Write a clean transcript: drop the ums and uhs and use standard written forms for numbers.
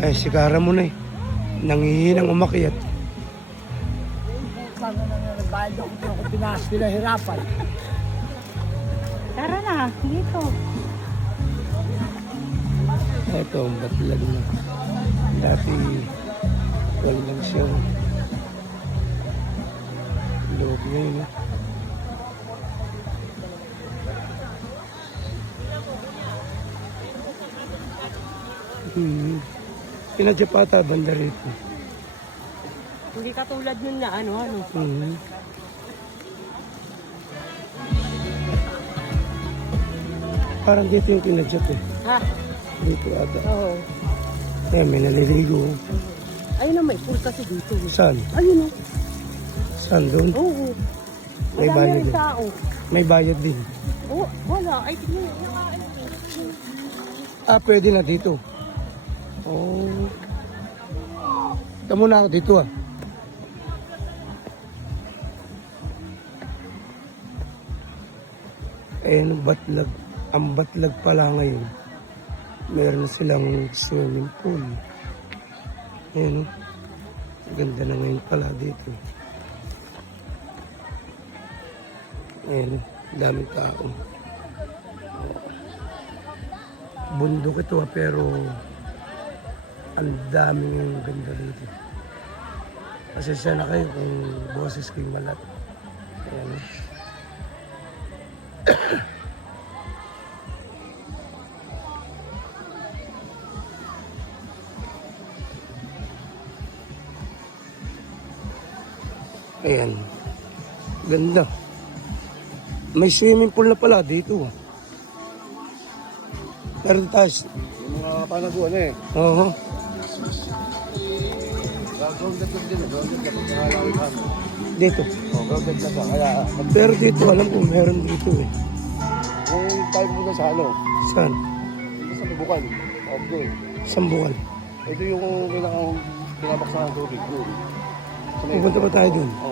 Ay, sigara mo na eh. Nangihinang umakyat. Paano na nagbayad ako kung pinas pinahirapan. Tara na, dito. Ito, ang batlag na. Dati, walang siyang loob niya yun. Pinadya pa ata banda rito. Hindi katulad nun na ano. Parang dito yung pinadya eh. Ha? Dito ata. Oo. Eh, may naliligo. Ayun na, may pool kasi dito. Saan? Ayun o. Saan doon? Oo. May Madami bayad rin din. tao. May bayad din. Oo, wala. Ay, tignan. Ah, pwede na dito. Oh. Tama na ako dito ah. Ayan ang batlag. Ang batlag pala ngayon. Meron na silang swimming pool. Ayan o. Ganda na ngayon pala dito. Ayan o. Daming tao. Bundok ito pero ang daming ganda rito. Pasensya na kayo kung boses ko'y malat. Ayan. Ayan. Ganda. May swimming pool na pala dito. Meron tayo. Yung mga panaguan eh. Oo. Grounded din. Grounded kapag nangalawin ka. Dito. Grounded na ka. Kaya Pero dito alam ko meron dito eh. kung tayo muna sa ano, Saan? ito sa Bubukan. Okay. Sambukan. Ito yung pinabaksahan ng tubig doon. Pupunta pa tayo dun. Oo.